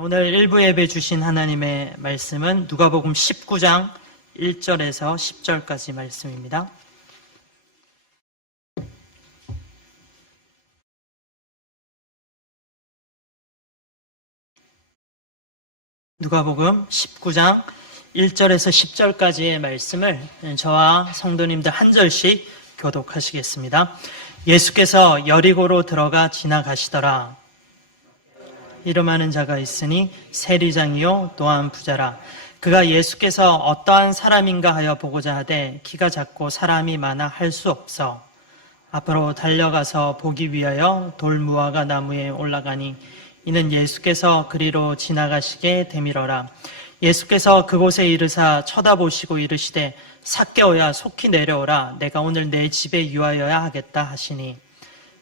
오늘 일부 예배 주신 하나님의 말씀은 누가복음 19장 1절에서 10절까지 말씀입니다. 누가복음 19장 1절에서 10절까지의 말씀을 저와 성도님들 한 절씩 교독하시겠습니다. 예수께서 여리고로 들어가 지나가시더라. 이름하는 자가 있으니 세리장이요 또한 부자라. 그가 예수께서 어떠한 사람인가 하여 보고자 하되 키가 작고 사람이 많아 할 수 없어 앞으로 달려가서 보기 위하여 돌무화과 나무에 올라가니 이는 예수께서 그리로 지나가시게 되밀어라. 예수께서 그곳에 이르사 쳐다보시고 이르시되 삭개오야 속히 내려오라. 내가 오늘 내 집에 유하여야 하겠다 하시니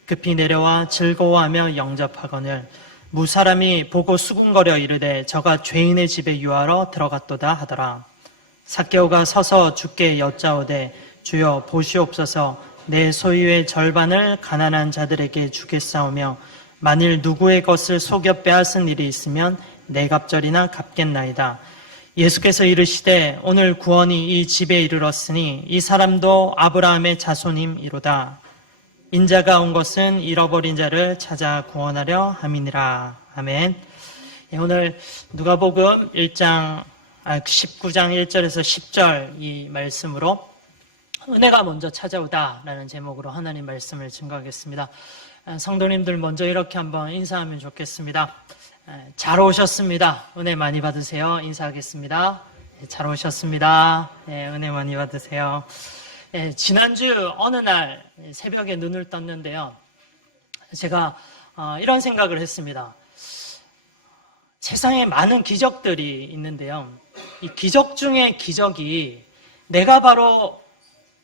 급히 내려와 즐거워하며 영접하거늘 무사람이 보고 수군거려 이르되 저가 죄인의 집에 유하러 들어갔도다 하더라. 삭개오가 서서 주께 여짜오되 주여 보시옵소서 내 소유의 절반을 가난한 자들에게 주겠사오며 만일 누구의 것을 속여 빼앗은 일이 있으면 네 갑절이나 갚겠나이다. 예수께서 이르시되 오늘 구원이 이 집에 이르렀으니 이 사람도 아브라함의 자손임이로다. 인자가 온 것은 잃어버린 자를 찾아 구원하려 함이니라. 아멘. 오늘 누가복음 19장 1절에서 10절 이 말씀으로 은혜가 먼저 찾아오다라는 제목으로 하나님 말씀을 증거하겠습니다. 성도님들 먼저 이렇게 한번 인사하면 좋겠습니다. 잘 오셨습니다. 은혜 많이 받으세요. 인사하겠습니다. 잘 오셨습니다. 은혜 많이 받으세요. 지난주 어느 날 새벽에 눈을 떴는데요. 제가 이런 생각을 했습니다. 세상에 많은 기적들이 있는데요. 이 기적 중에 기적이 내가 바로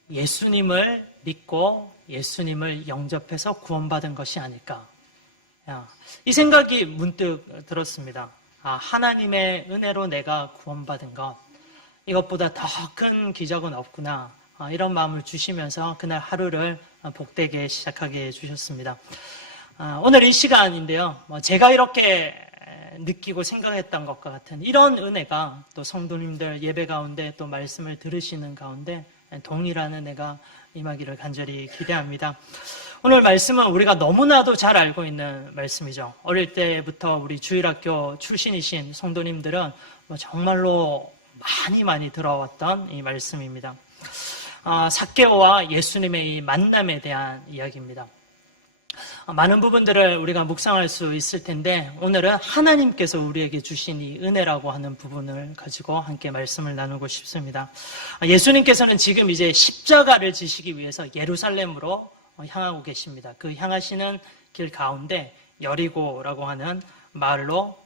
예수님을 믿고 예수님을 영접해서 구원받은 것이 아닐까. 이 생각이 문득 들었습니다. 하나님의 은혜로 내가 구원받은 것, 이것보다 더 큰 기적은 없구나. 이런 마음을 주시면서 그날 하루를 복되게 시작하게 해주셨습니다. 오늘 이 시간인데요. 제가 이렇게 느끼고 생각했던 것과 같은 이런 은혜가 또 성도님들 예배 가운데 또 말씀을 들으시는 가운데 동일한 은혜가 임하기를 간절히 기대합니다. 오늘 말씀은 우리가 너무나도 잘 알고 있는 말씀이죠. 어릴 때부터 우리 주일학교 출신이신 성도님들은 정말로 많이 들어왔던 이 말씀입니다. 삭개오와 예수님의 이 만남에 대한 이야기입니다. 많은 부분들을 우리가 묵상할 수 있을 텐데 오늘은 하나님께서 우리에게 주신 이 은혜라고 하는 부분을 가지고 함께 말씀을 나누고 싶습니다. 예수님께서는 지금 이제 십자가를 지시기 위해서 예루살렘으로 향하고 계십니다. 그 향하시는 길 가운데 여리고라고 하는 마을로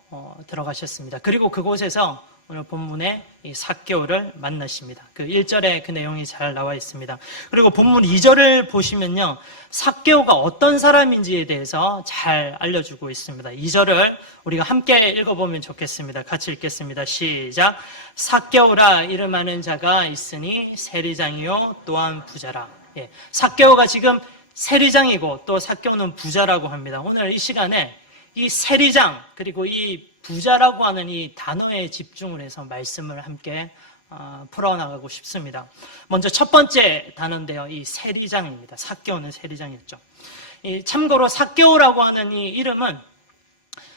들어가셨습니다. 그리고 그곳에서 오늘 본문에 이 삭개오를 만나십니다. 그 1절에 그 내용이 잘 나와 있습니다. 그리고 본문 2절을 보시면요. 삭개오가 어떤 사람인지에 대해서 잘 알려주고 있습니다. 2절을 우리가 함께 읽어보면 좋겠습니다. 같이 읽겠습니다. 시작. 삭개오라 이름하는 자가 있으니 세리장이요 또한 부자라. 삭개오가 지금 세리장이고 또 삭개오는 부자라고 합니다. 오늘 이 시간에 이 세리장 그리고 이 부자라고 하는 이 단어에 집중을 해서 말씀을 함께 풀어나가고 싶습니다. 먼저 첫 번째 단어인데요. 이 세리장입니다. 삭개오는 세리장이었죠. 참고로 삭개오라고 하는 이 이름은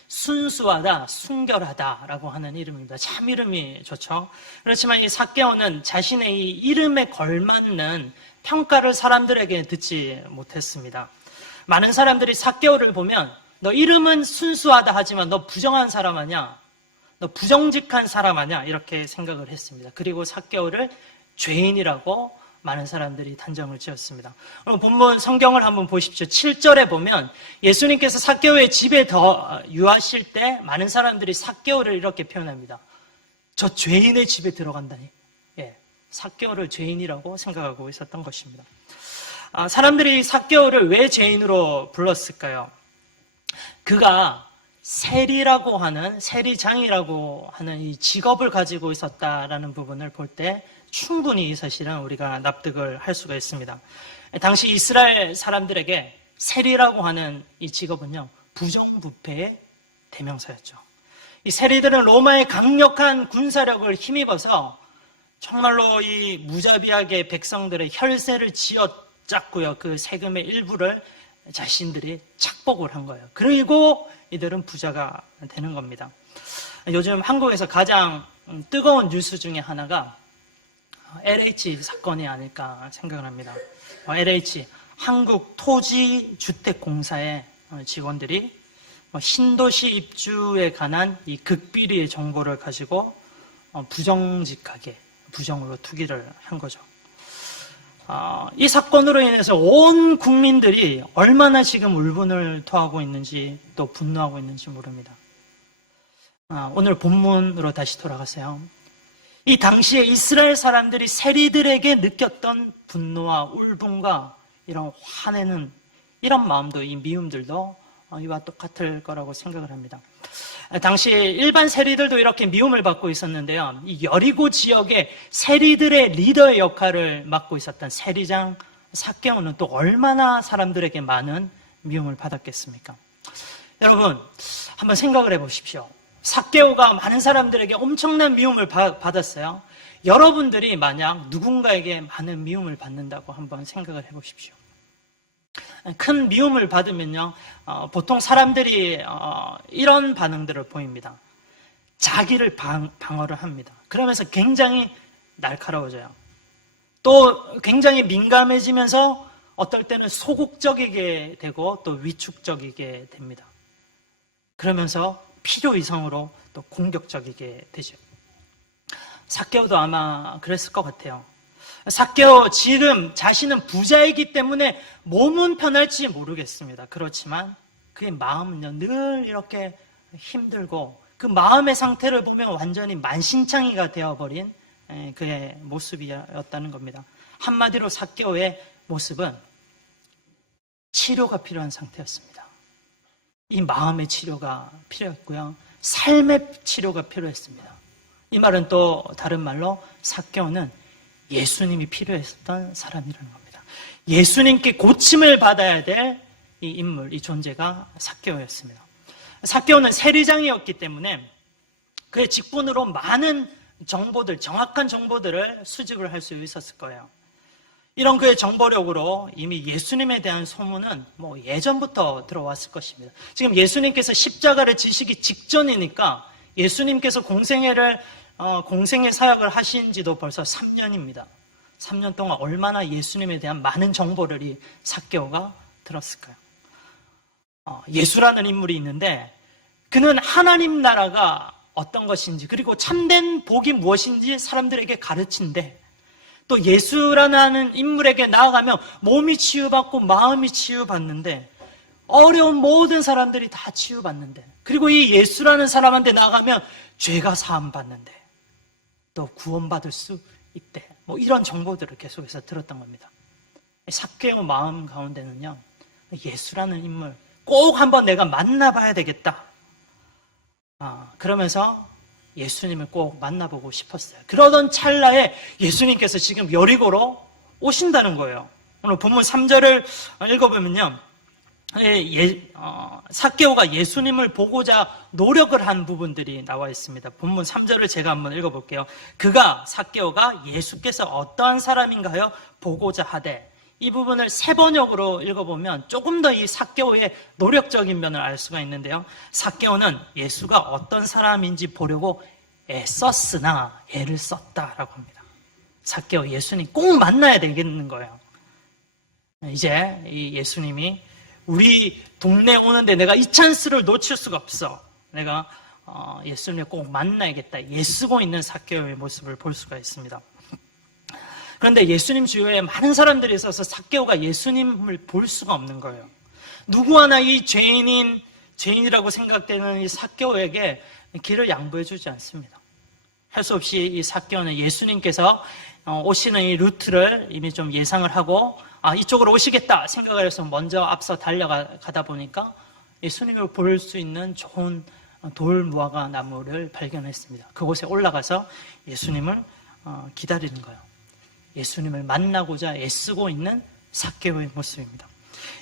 순수하다, 순결하다라고 하는 이름입니다. 참 이름이 좋죠. 그렇지만 이 삭개오는 자신의 이 이름에 걸맞는 평가를 사람들에게 듣지 못했습니다. 많은 사람들이 삭개오를 보면 너 이름은 순수하다 하지만 너 부정한 사람 아니야? 너 부정직한 사람 아니야? 이렇게 생각을 했습니다. 그리고 삭개오를 죄인이라고 많은 사람들이 단정을 지었습니다. 그럼 본문 성경을 한번 보십시오. 7절에 보면 예수님께서 삭개오의 집에 더 유하실 때 많은 사람들이 삭개오를 이렇게 표현합니다. 저 죄인의 집에 들어간다니. 삭개오를 죄인이라고 생각하고 있었던 것입니다. 사람들이 삭개오를 왜 죄인으로 불렀을까요? 그가 세리라고 하는 세리장이라고 하는 이 직업을 가지고 있었다라는 부분을 볼 때 충분히 사실은 우리가 납득을 할 수가 있습니다. 당시 이스라엘 사람들에게 세리라고 하는 이 직업은요 부정부패의 대명사였죠. 이 세리들은 로마의 강력한 군사력을 힘입어서 정말로 이 무자비하게 백성들의 혈세를 쥐어짰고요. 그 세금의 일부를 자신들이 착복을 한 거예요. 그리고 이들은 부자가 되는 겁니다. 요즘 한국에서 가장 뜨거운 뉴스 중에 하나가 LH 사건이 아닐까 생각을 합니다. LH, 한국토지주택공사의 직원들이 신도시 입주에 관한 이 극비리의 정보를 가지고 부정직하게 부정으로 투기를 한 거죠. 이 사건으로 인해서 온 국민들이 얼마나 지금 울분을 토하고 있는지 또 분노하고 있는지 모릅니다. 오늘 본문으로 다시 돌아가세요. 이 당시에 이스라엘 사람들이 세리들에게 느꼈던 분노와 울분과 이런 화내는 이런 마음도, 이 미움들도 이와 똑같을 거라고 생각을 합니다. 당시 일반 세리들도 이렇게 미움을 받고 있었는데요. 이 여리고 지역의 세리들의 리더의 역할을 맡고 있었던 세리장 삭개오는 또 얼마나 사람들에게 많은 미움을 받았겠습니까? 여러분, 한번 생각을 해보십시오. 삭개오가 많은 사람들에게 엄청난 미움을 받았어요. 여러분들이 만약 누군가에게 많은 미움을 받는다고 한번 생각을 해보십시오. 큰 미움을 받으면요, 보통 사람들이 이런 반응들을 보입니다. 자기를 방어를 합니다. 그러면서 굉장히 날카로워져요. 또 굉장히 민감해지면서 어떨 때는 소극적이게 되고 또 위축적이게 됩니다. 그러면서 필요 이상으로 또 공격적이게 되죠. 삭개오도 아마 그랬을 것 같아요. 삭개오 지금 자신은 부자이기 때문에 몸은 편할지 모르겠습니다. 그렇지만 그의 마음은요, 늘 이렇게 힘들고 그 마음의 상태를 보면 완전히 만신창이가 되어버린 그의 모습이었다는 겁니다. 한마디로 삭개오의 모습은 치료가 필요한 상태였습니다. 이 마음의 치료가 필요했고요, 삶의 치료가 필요했습니다. 이 말은 또 다른 말로 삭개오는 예수님이 필요했던 사람이라는 겁니다. 예수님께 고침을 받아야 될 이 인물, 이 존재가 삭개오였습니다. 삭개오는 세리장이었기 때문에 그의 직분으로 많은 정보들, 정확한 정보들을 수집을 할 수 있었을 거예요. 이런 그의 정보력으로 이미 예수님에 대한 소문은 예전부터 들어왔을 것입니다. 지금 예수님께서 십자가를 지시기 직전이니까 예수님께서 공생의 사역을 하신 지도 벌써 3년입니다. 3년 동안 얼마나 예수님에 대한 많은 정보를 이 삭개오가 들었을까요? 예수라는 인물이 있는데 그는 하나님 나라가 어떤 것인지, 그리고 참된 복이 무엇인지 사람들에게 가르친대, 또 예수라는 인물에게 나아가면 몸이 치유받고 마음이 치유받는데, 어려운 모든 사람들이 다 치유받는데, 그리고 이 예수라는 사람한테 나아가면 죄가 사함받는데 또 구원받을 수 있대. 이런 정보들을 계속해서 들었던 겁니다. 삭개오 마음 가운데는요, 예수라는 인물 꼭 한번 내가 만나봐야 되겠다. 그러면서 예수님을 꼭 만나보고 싶었어요. 그러던 찰나에 예수님께서 지금 여리고로 오신다는 거예요. 오늘 본문 3절을 읽어보면요, 삭개오가 예수님을 보고자 노력을 한 부분들이 나와 있습니다. 본문 3절을 제가 한번 읽어볼게요. 삭개오가 예수께서 어떠한 사람인가요? 보고자 하되. 이 부분을 세 번역으로 읽어보면 조금 더 이 삭개오의 노력적인 면을 알 수가 있는데요, 삭개오는 예수가 어떤 사람인지 보려고 애썼으나 애를 썼다라고 합니다. 삭개오, 예수님 꼭 만나야 되겠는 거예요. 이제 이 예수님이 우리 동네에 오는데 내가 이 찬스를 놓칠 수가 없어. 내가 예수님을 꼭 만나야겠다. 애쓰고 있는 삭개오의 모습을 볼 수가 있습니다. 그런데 예수님 주위에 많은 사람들이 있어서 삭개오가 예수님을 볼 수가 없는 거예요. 누구 하나 이 죄인이라고 생각되는 이 삭개오에게 길을 양보해 주지 않습니다. 할 수 없이 이 삭개오는 예수님께서 오시는 이 루트를 이미 좀 예상을 하고 이쪽으로 오시겠다 생각을 해서 먼저 앞서 달려가다 보니까 예수님을 볼 수 있는 좋은 돌 무화과 나무를 발견했습니다. 그곳에 올라가서 예수님을 기다리는 거예요. 예수님을 만나고자 애쓰고 있는 삭개오의 모습입니다.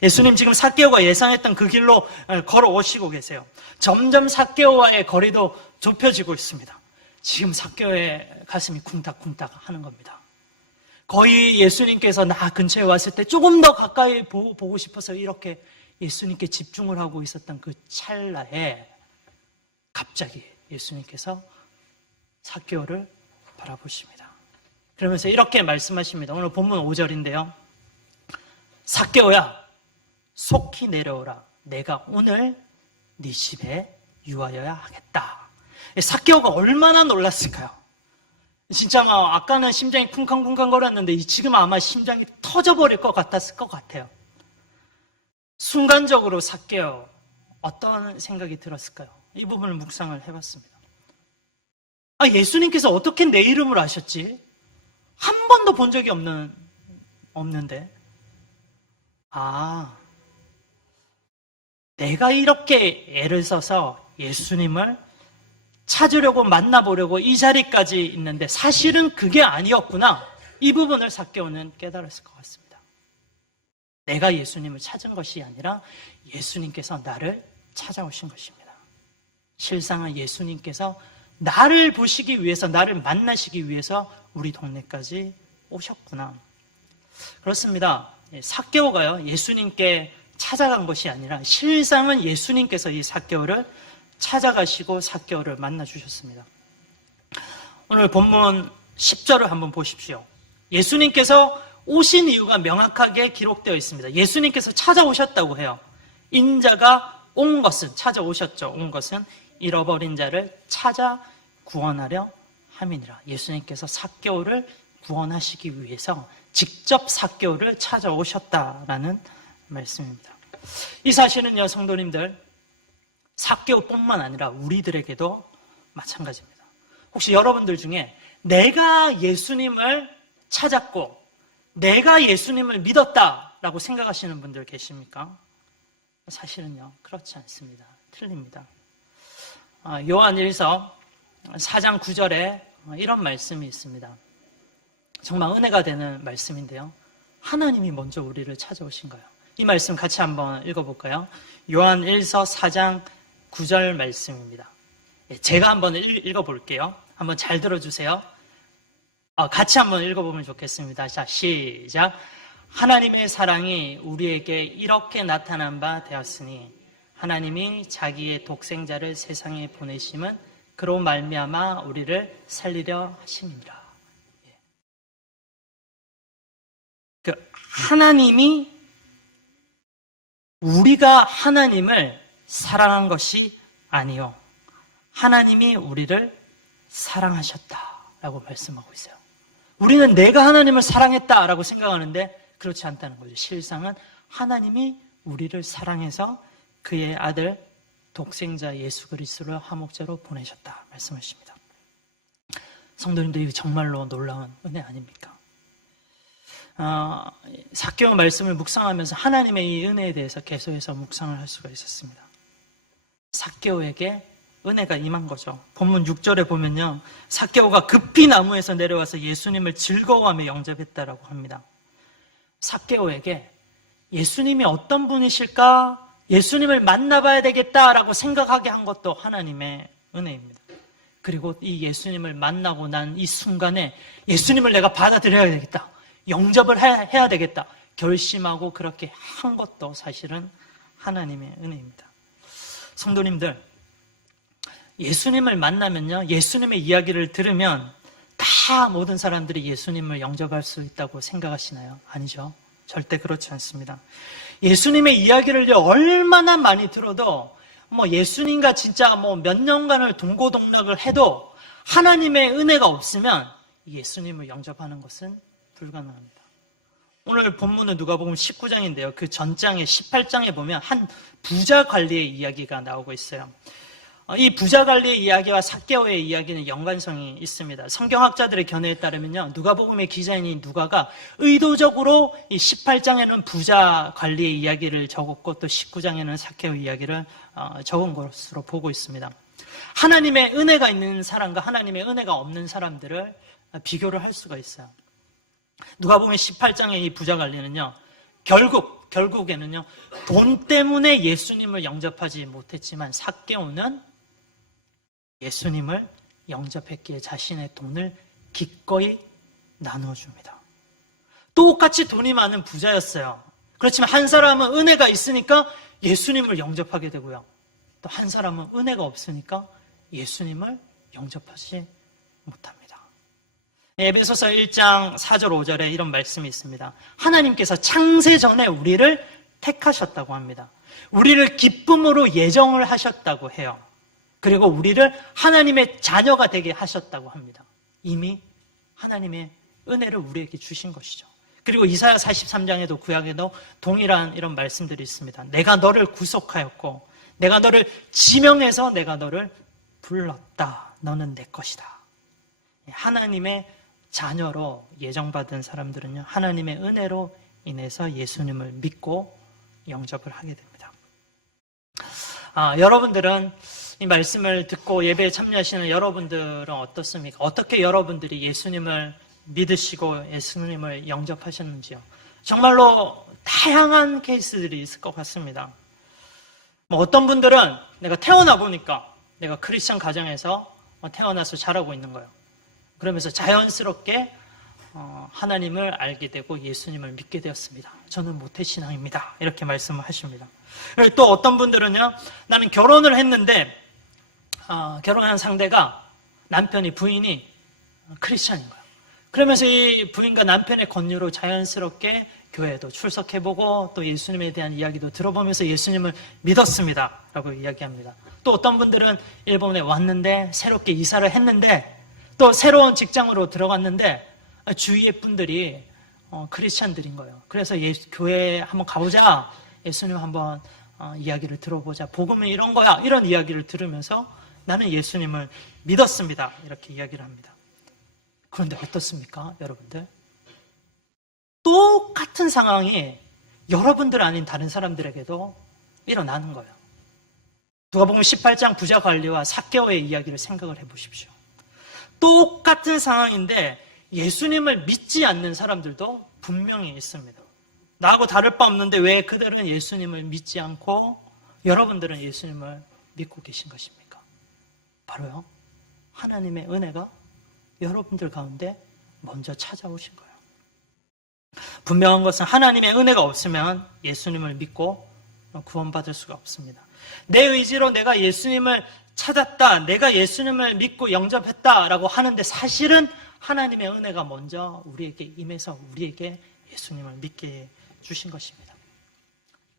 예수님 지금 삭개오가 예상했던 그 길로 걸어오시고 계세요. 점점 삭개오와의 거리도 좁혀지고 있습니다. 지금 삭개오의 가슴이 쿵닥쿵닥 하는 겁니다. 거의 예수님께서 나 근처에 왔을 때 조금 더 가까이 보고 싶어서 이렇게 예수님께 집중을 하고 있었던 그 찰나에 갑자기 예수님께서 삭개오를 바라보십니다. 그러면서 이렇게 말씀하십니다. 오늘 본문 5절인데요. 삭개오야, 속히 내려오라. 내가 오늘 네 집에 유하여야 하겠다. 삭개오가 얼마나 놀랐을까요? 진짜 아까는 심장이 쿵쾅쿵쾅 거렸는데 지금 아마 심장이 터져버릴 것 같았을 것 같아요. 순간적으로 삭개오 어떤 생각이 들었을까요? 이 부분을 묵상을 해봤습니다. 예수님께서 어떻게 내 이름을 아셨지? 한 번도 본 적이 없는데. 내가 이렇게 애를 써서 예수님을 찾으려고 만나보려고 이 자리까지 있는데 사실은 그게 아니었구나. 이 부분을 삭개오는 깨달았을 것 같습니다. 내가 예수님을 찾은 것이 아니라 예수님께서 나를 찾아오신 것입니다. 실상은 예수님께서 나를 보시기 위해서, 나를 만나시기 위해서 우리 동네까지 오셨구나. 그렇습니다. 삭개오가요, 예수님께 찾아간 것이 아니라 실상은 예수님께서 이 삭개오를 찾아가시고 삭개오를 만나주셨습니다. 오늘 본문 10절을 한번 보십시오. 예수님께서 오신 이유가 명확하게 기록되어 있습니다. 예수님께서 찾아오셨다고 해요. 인자가 온 것은, 찾아오셨죠. 온 것은 잃어버린 자를 찾아 구원하려 함이니라. 예수님께서 삭개오를 구원하시기 위해서 직접 삭개오를 찾아오셨다라는 말씀입니다. 이 사실은요, 성도님들, 삭개오뿐만 아니라 우리들에게도 마찬가지입니다. 혹시 여러분들 중에 내가 예수님을 찾았고 내가 예수님을 믿었다라고 생각하시는 분들 계십니까? 사실은요, 그렇지 않습니다. 틀립니다. 요한1서 4장 9절에 이런 말씀이 있습니다. 정말 은혜가 되는 말씀인데요. 하나님이 먼저 우리를 찾아오신 거예요. 이 말씀 같이 한번 읽어볼까요? 요한1서 4장 9절 말씀입니다. 제가 한번 읽어볼게요. 한번 잘 들어주세요. 같이 한번 읽어보면 좋겠습니다. 자, 시작. 하나님의 사랑이 우리에게 이렇게 나타난 바 되었으니 하나님이 자기의 독생자를 세상에 보내심은 그로 말미암아 우리를 살리려 하심이니라. 하나님이 우리가 하나님을 사랑한 것이 아니요, 하나님이 우리를 사랑하셨다라고 말씀하고 있어요. 우리는 내가 하나님을 사랑했다라고 생각하는데 그렇지 않다는 거죠. 실상은 하나님이 우리를 사랑해서 그의 아들 독생자 예수 그리스도를 화목제로 보내셨다 말씀하십니다. 성도님들, 이거 정말로 놀라운 은혜 아닙니까? 삭개오 말씀을 묵상하면서 하나님의 이 은혜에 대해서 계속해서 묵상을 할 수가 있었습니다. 삭개오에게 은혜가 임한 거죠. 본문 6절에 보면요, 삭개오가 급히 나무에서 내려와서 예수님을 즐거워하며 영접했다라고 합니다. 삭개오에게 예수님이 어떤 분이실까? 예수님을 만나봐야 되겠다라고 생각하게 한 것도 하나님의 은혜입니다. 그리고 이 예수님을 만나고 난 이 순간에 예수님을 내가 받아들여야 되겠다, 영접을 해야 되겠다 결심하고 그렇게 한 것도 사실은 하나님의 은혜입니다. 성도님들, 예수님을 만나면요, 예수님의 이야기를 들으면 다 모든 사람들이 예수님을 영접할 수 있다고 생각하시나요? 아니죠. 절대 그렇지 않습니다. 예수님의 이야기를 얼마나 많이 들어도 예수님과 진짜 몇 년간을 동고동락을 해도 하나님의 은혜가 없으면 예수님을 영접하는 것은 불가능합니다. 오늘 본문은 누가복음 19장인데요. 그 전장의 18장에 보면 한 부자 관리의 이야기가 나오고 있어요. 이 부자 관리의 이야기와 삭개오의 이야기는 연관성이 있습니다. 성경학자들의 견해에 따르면요, 누가복음의 기자인 누가가 의도적으로 이 18장에는 부자 관리의 이야기를 적었고 또 19장에는 삭개오 이야기를 적은 것으로 보고 있습니다. 하나님의 은혜가 있는 사람과 하나님의 은혜가 없는 사람들을 비교를 할 수가 있어요. 누가복음 18장의 이 부자 관리는요, 결국에는요, 돈 때문에 예수님을 영접하지 못했지만 삭개오는 예수님을 영접했기에 자신의 돈을 기꺼이 나눠줍니다. 똑같이 돈이 많은 부자였어요. 그렇지만 한 사람은 은혜가 있으니까 예수님을 영접하게 되고요. 또 한 사람은 은혜가 없으니까 예수님을 영접하지 못합니다. 에베소서 1장 4절 5절에 이런 말씀이 있습니다. 하나님께서 창세 전에 우리를 택하셨다고 합니다. 우리를 기쁨으로 예정을 하셨다고 해요. 그리고 우리를 하나님의 자녀가 되게 하셨다고 합니다. 이미 하나님의 은혜를 우리에게 주신 것이죠. 그리고 이사야 43장에도 구약에도 동일한 이런 말씀들이 있습니다. 내가 너를 구속하였고 내가 너를 지명해서 내가 너를 불렀다. 너는 내 것이다. 하나님의 자녀로 예정받은 사람들은요, 하나님의 은혜로 인해서 예수님을 믿고 영접을 하게 됩니다. 여러분들은 이 말씀을 듣고 예배에 참여하시는 여러분들은 어떻습니까? 어떻게 여러분들이 예수님을 믿으시고 예수님을 영접하셨는지요? 정말로 다양한 케이스들이 있을 것 같습니다. 어떤 분들은 내가 태어나 보니까 내가 크리스천 가정에서 태어나서 자라고 있는 거예요. 그러면서 자연스럽게 하나님을 알게 되고 예수님을 믿게 되었습니다. 저는 모태신앙입니다. 이렇게 말씀을 하십니다. 또 어떤 분들은요, 나는 결혼을 했는데 결혼한 상대가 남편이 부인이 크리스천인 거예요. 그러면서 이 부인과 남편의 권유로 자연스럽게 교회도 출석해보고 또 예수님에 대한 이야기도 들어보면서 예수님을 믿었습니다 라고 이야기합니다. 또 어떤 분들은 일본에 왔는데 새롭게 이사를 했는데 또 새로운 직장으로 들어갔는데 주위의 분들이 크리스찬들인 거예요. 그래서 교회에 한번 가보자, 예수님 한번 이야기를 들어보자, 복음은 이런 거야, 이런 이야기를 들으면서 나는 예수님을 믿었습니다 이렇게 이야기를 합니다. 그런데 어떻습니까 여러분들? 똑같은 상황이 여러분들 아닌 다른 사람들에게도 일어나는 거예요. 누가복음 18장 부자 관리와 삭개오의 이야기를 생각을 해보십시오. 똑같은 상황인데 예수님을 믿지 않는 사람들도 분명히 있습니다. 나하고 다를 바 없는데 왜 그들은 예수님을 믿지 않고 여러분들은 예수님을 믿고 계신 것입니까? 바로요, 하나님의 은혜가 여러분들 가운데 먼저 찾아오신 거예요. 분명한 것은 하나님의 은혜가 없으면 예수님을 믿고 구원받을 수가 없습니다. 내 의지로 내가 예수님을 찾았다, 내가 예수님을 믿고 영접했다라고 하는데 사실은 하나님의 은혜가 먼저 우리에게 임해서 우리에게 예수님을 믿게 주신 것입니다.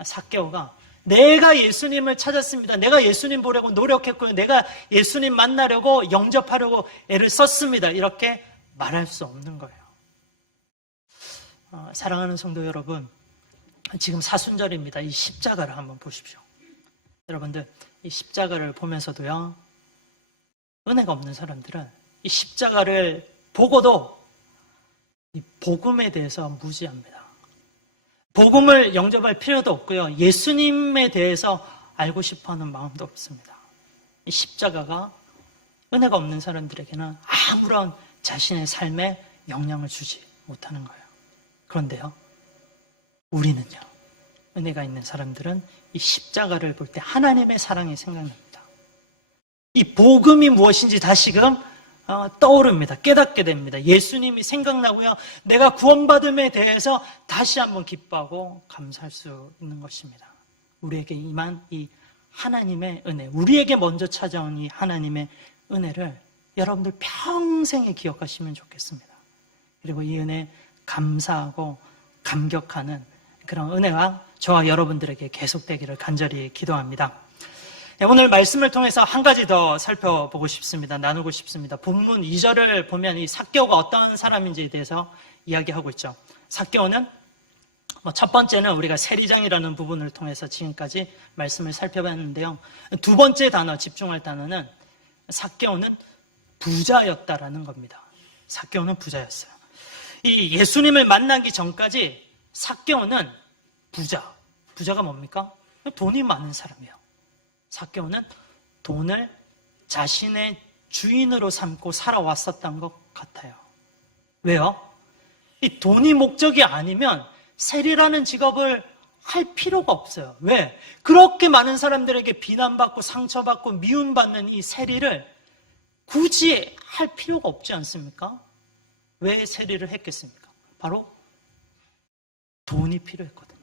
삭개오가 내가 예수님을 찾았습니다, 내가 예수님 보려고 노력했고요, 내가 예수님 만나려고 영접하려고 애를 썼습니다, 이렇게 말할 수 없는 거예요. 사랑하는 성도 여러분, 지금 사순절입니다. 이 십자가를 한번 보십시오. 여러분들, 이 십자가를 보면서도요, 은혜가 없는 사람들은 이 십자가를 보고도 이 복음에 대해서 무지합니다. 복음을 영접할 필요도 없고요, 예수님에 대해서 알고 싶어하는 마음도 없습니다. 이 십자가가 은혜가 없는 사람들에게는 아무런 자신의 삶에 영향을 주지 못하는 거예요. 그런데요, 우리는요, 은혜가 있는 사람들은 이 십자가를 볼 때 하나님의 사랑이 생각납니다. 이 복음이 무엇인지 다시금 떠오릅니다. 깨닫게 됩니다. 예수님이 생각나고요, 내가 구원받음에 대해서 다시 한번 기뻐하고 감사할 수 있는 것입니다. 우리에게 임한 이 하나님의 은혜, 우리에게 먼저 찾아온 이 하나님의 은혜를 여러분들 평생에 기억하시면 좋겠습니다. 그리고 이 은혜 감사하고 감격하는 그런 은혜가 저와 여러분들에게 계속되기를 간절히 기도합니다. 오늘 말씀을 통해서 한 가지 더 살펴보고 싶습니다. 나누고 싶습니다. 본문 2절을 보면 이 삭개오가 어떠한 사람인지에 대해서 이야기하고 있죠. 삭개오는 첫 번째는 우리가 세리장이라는 부분을 통해서 지금까지 말씀을 살펴봤는데요. 두 번째 단어, 집중할 단어는 삭개오는 부자였다라는 겁니다. 삭개오는 부자였어요. 이 예수님을 만나기 전까지 삭개오는 부자가 뭡니까? 돈이 많은 사람이에요. 삭개오는 돈을 자신의 주인으로 삼고 살아왔었던 것 같아요. 왜요? 이 돈이 목적이 아니면 세리라는 직업을 할 필요가 없어요. 왜? 그렇게 많은 사람들에게 비난받고 상처받고 미움받는 이 세리를 굳이 할 필요가 없지 않습니까? 왜 세리를 했겠습니까? 바로 돈이 필요했거든요.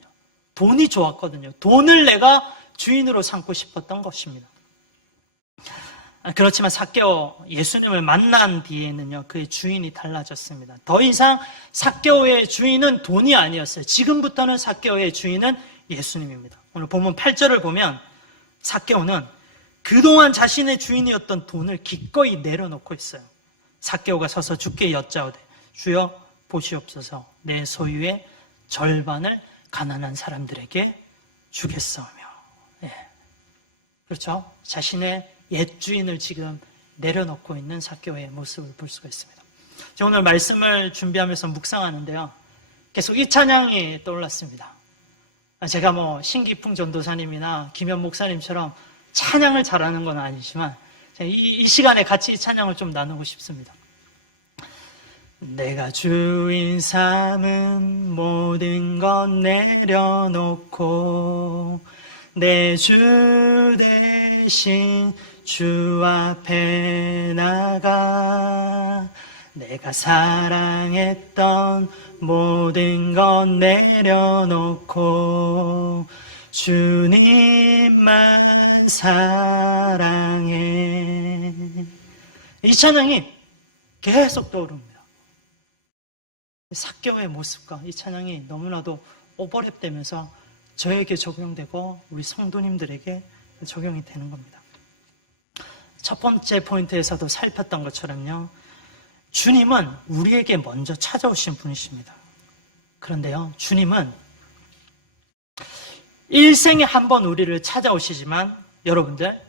돈이 좋았거든요. 돈을 내가 주인으로 삼고 싶었던 것입니다. 그렇지만 삭개오 예수님을 만난 뒤에는요, 그의 주인이 달라졌습니다. 더 이상 삭개오의 주인은 돈이 아니었어요. 지금부터는 삭개오의 주인은 예수님입니다. 오늘 본문 8절을 보면 삭개오는 그동안 자신의 주인이었던 돈을 기꺼이 내려놓고 있어요. 삭개오가 서서 주께 여짜오되 주여 보시옵소서 내 소유의 절반을 가난한 사람들에게 주겠사오며. 예. 그렇죠? 자신의 옛 주인을 지금 내려놓고 있는 삭개오의 모습을 볼 수가 있습니다. 제가 오늘 말씀을 준비하면서 묵상하는데요, 계속 이 찬양이 떠올랐습니다. 제가 신기풍 전도사님이나 김현 목사님처럼 찬양을 잘하는 건 아니지만 이 시간에 같이 이 찬양을 좀 나누고 싶습니다. 내가 주인 삼은 모든 것 내려놓고 내 주 대신 주 앞에 나가 내가 사랑했던 모든 것 내려놓고 주님만 사랑해. 이 찬양이 계속 떠오릅니다. 삭개오의 모습과 이 찬양이 너무나도 오버랩되면서 저에게 적용되고 우리 성도님들에게 적용이 되는 겁니다. 첫 번째 포인트에서도 살폈던 것처럼요, 주님은 우리에게 먼저 찾아오신 분이십니다. 그런데요, 주님은 일생에 한 번 우리를 찾아오시지만 여러분들,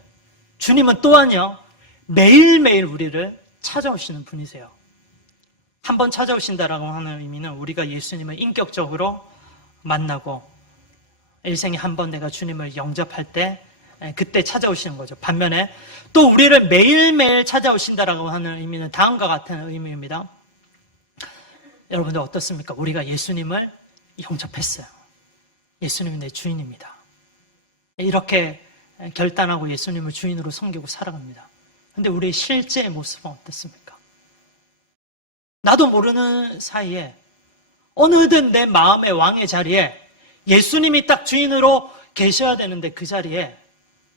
주님은 또한요 매일매일 우리를 찾아오시는 분이세요. 한 번 찾아오신다라고 하는 의미는 우리가 예수님을 인격적으로 만나고 일생에 한 번 내가 주님을 영접할 때 그때 찾아오시는 거죠. 반면에 또 우리를 매일매일 찾아오신다라고 하는 의미는 다음과 같은 의미입니다. 여러분들 어떻습니까? 우리가 예수님을 영접했어요. 예수님이 내 주인입니다. 이렇게 결단하고 예수님을 주인으로 섬기고 살아갑니다. 근데 우리의 실제의 모습은 어떻습니까? 나도 모르는 사이에 어느덧 내 마음의 왕의 자리에 예수님이 딱 주인으로 계셔야 되는데 그 자리에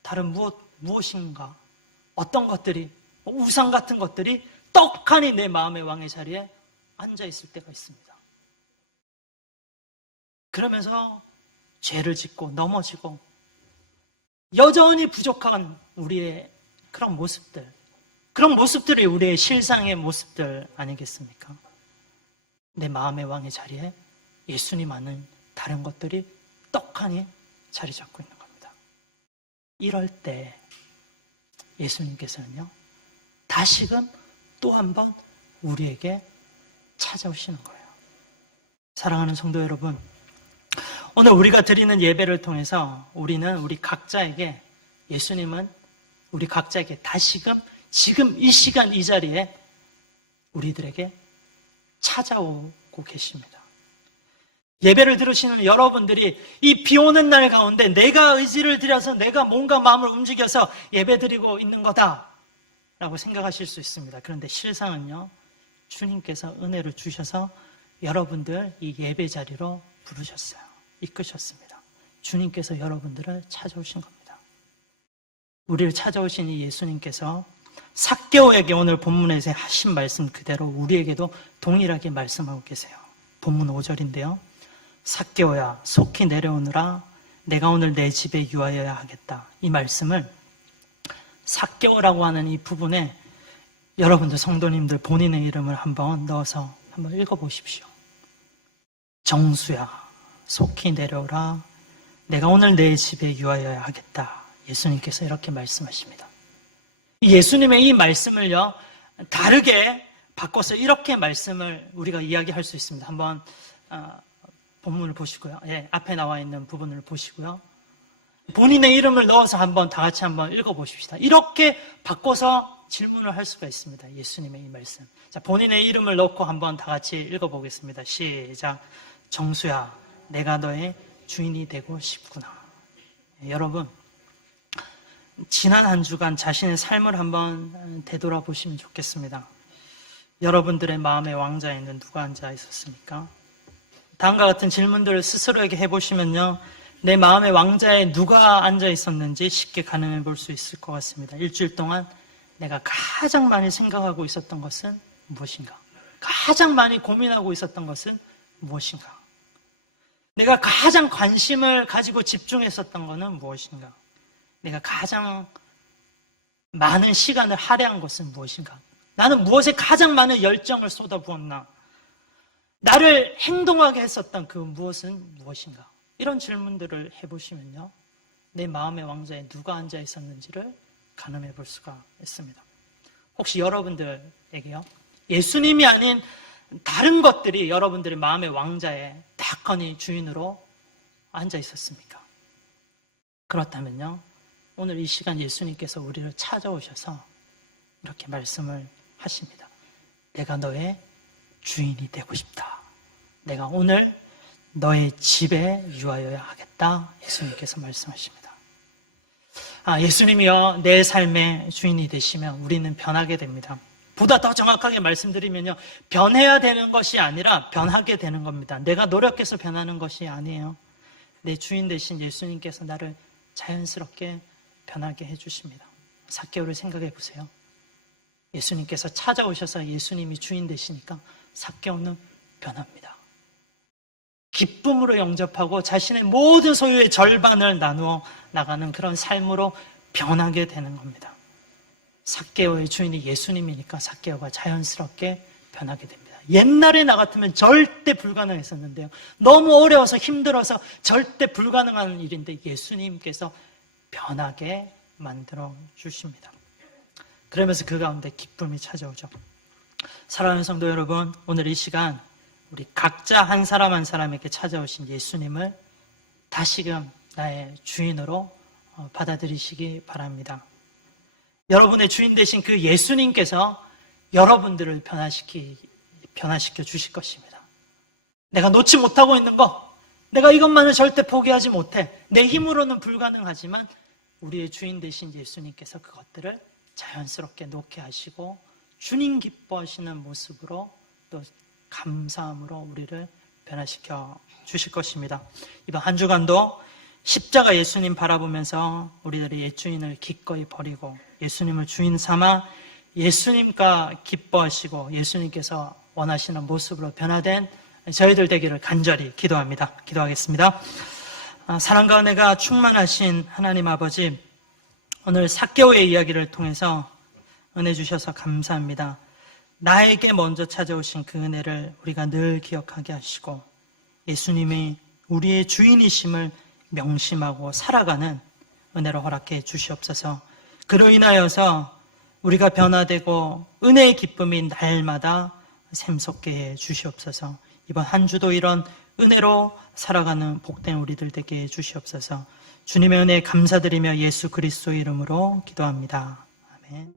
다른 무엇인가, 어떤 것들이, 우상 같은 것들이 떡하니 내 마음의 왕의 자리에 앉아 있을 때가 있습니다. 그러면서 죄를 짓고 넘어지고 여전히 부족한 우리의 그런 모습들이 우리의 실상의 모습들 아니겠습니까? 내 마음의 왕의 자리에 예수님 아는 다른 것들이 떡하니 자리 잡고 있는 겁니다. 이럴 때 예수님께서는요, 다시금 또 한 번 우리에게 찾아오시는 거예요. 사랑하는 성도 여러분, 오늘 우리가 드리는 예배를 통해서 우리는 우리 각자에게, 예수님은 우리 각자에게 다시금 지금 이 시간 이 자리에 우리들에게 찾아오고 계십니다. 예배를 들으시는 여러분들이 이 비 오는 날 가운데 내가 의지를 들여서 내가 뭔가 마음을 움직여서 예배 드리고 있는 거다라고 생각하실 수 있습니다. 그런데 실상은요, 주님께서 은혜를 주셔서 여러분들 이 예배 자리로 부르셨어요. 이끄셨습니다. 주님께서 여러분들을 찾아오신 겁니다. 우리를 찾아오신 이 예수님께서 삭개오에게 오늘 본문에서 하신 말씀 그대로 우리에게도 동일하게 말씀하고 계세요. 본문 5절인데요. 삭개오야 속히 내려오느라 내가 오늘 내 집에 유하여야 하겠다. 이 말씀을 삭개오라고 하는 이 부분에 여러분들 성도님들 본인의 이름을 한번 넣어서 한번 읽어보십시오. 정수야 속히 내려오라 내가 오늘 내 집에 유하여야 하겠다. 예수님께서 이렇게 말씀하십니다. 예수님의 이 말씀을요 다르게 바꿔서 이렇게 말씀을 우리가 이야기할 수 있습니다. 한번 본문을 보시고요. 예, 앞에 나와 있는 부분을 보시고요. 본인의 이름을 넣어서 한번 다 같이 한번 읽어보십시다. 이렇게 바꿔서 질문을 할 수가 있습니다. 예수님의 이 말씀. 자, 본인의 이름을 넣고 한번 다 같이 읽어보겠습니다. 시작. 정수야, 내가 너의 주인이 되고 싶구나. 예, 여러분, 지난 한 주간 자신의 삶을 한번 되돌아보시면 좋겠습니다. 여러분들의 마음의 왕자에는 누가 앉아 있었습니까? 다음과 같은 질문들을 스스로에게 해보시면요, 내 마음의 왕자에 누가 앉아 있었는지 쉽게 가늠해 볼 수 있을 것 같습니다. 일주일 동안 내가 가장 많이 생각하고 있었던 것은 무엇인가? 가장 많이 고민하고 있었던 것은 무엇인가? 내가 가장 관심을 가지고 집중했었던 것은 무엇인가? 내가 가장 많은 시간을 할애한 것은 무엇인가? 나는 무엇에 가장 많은 열정을 쏟아부었나? 나를 행동하게 했었던 그 무엇은 무엇인가? 이런 질문들을 해보시면요, 내 마음의 왕자에 누가 앉아 있었는지를 가늠해 볼 수가 있습니다. 혹시 여러분들에게요, 예수님이 아닌 다른 것들이 여러분들의 마음의 왕자에 탁하니 주인으로 앉아 있었습니까? 그렇다면요, 오늘 이 시간 예수님께서 우리를 찾아오셔서 이렇게 말씀을 하십니다. 내가 너의 주인이 되고 싶다. 내가 오늘 너의 집에 유하여야 하겠다. 예수님께서 말씀하십니다. 예수님이요, 내 삶의 주인이 되시면 우리는 변하게 됩니다. 보다 더 정확하게 말씀드리면요, 변해야 되는 것이 아니라 변하게 되는 겁니다. 내가 노력해서 변하는 것이 아니에요. 내 주인 되신 예수님께서 나를 자연스럽게 변하게 해주십니다. 삭개오를 생각해 보세요. 예수님께서 찾아오셔서 예수님이 주인 되시니까 삭개오는 변합니다. 기쁨으로 영접하고 자신의 모든 소유의 절반을 나누어 나가는 그런 삶으로 변하게 되는 겁니다. 삭개오의 주인이 예수님이니까 삭개오가 자연스럽게 변하게 됩니다. 옛날에 나 같으면 절대 불가능했었는데요, 너무 어려워서 힘들어서 절대 불가능한 일인데 예수님께서 변하게 만들어 주십니다. 그러면서 그 가운데 기쁨이 찾아오죠. 사랑하는 성도 여러분, 오늘 이 시간 우리 각자 한 사람 한 사람에게 찾아오신 예수님을 다시금 나의 주인으로 받아들이시기 바랍니다. 여러분의 주인 되신 그 예수님께서 여러분들을 변화시켜 주실 것입니다. 내가 놓지 못하고 있는 거, 내가 이것만은 절대 포기하지 못해. 내 힘으로는 불가능하지만 우리의 주인 되신 예수님께서 그것들을 자연스럽게 놓게 하시고 주님 기뻐하시는 모습으로 또 감사함으로 우리를 변화시켜 주실 것입니다. 이번 한 주간도 십자가 예수님 바라보면서 우리들의 옛 주인을 기꺼이 버리고 예수님을 주인 삼아 예수님과 기뻐하시고 예수님께서 원하시는 모습으로 변화된 저희들 되기를 간절히 기도합니다. 기도하겠습니다. 사랑과 은혜가 충만하신 하나님 아버지, 오늘 삭개오의 이야기를 통해서 은혜 주셔서 감사합니다. 나에게 먼저 찾아오신 그 은혜를 우리가 늘 기억하게 하시고 예수님이 우리의 주인이심을 명심하고 살아가는 은혜로 허락해 주시옵소서. 그로 인하여서 우리가 변화되고 은혜의 기쁨이 날마다 샘솟게 해 주시옵소서. 이번 한 주도 이런 은혜로 살아가는 복된 우리들 되게 해 주시옵소서. 주님의 은혜에 감사드리며 예수 그리스도의 이름으로 기도합니다. 아멘.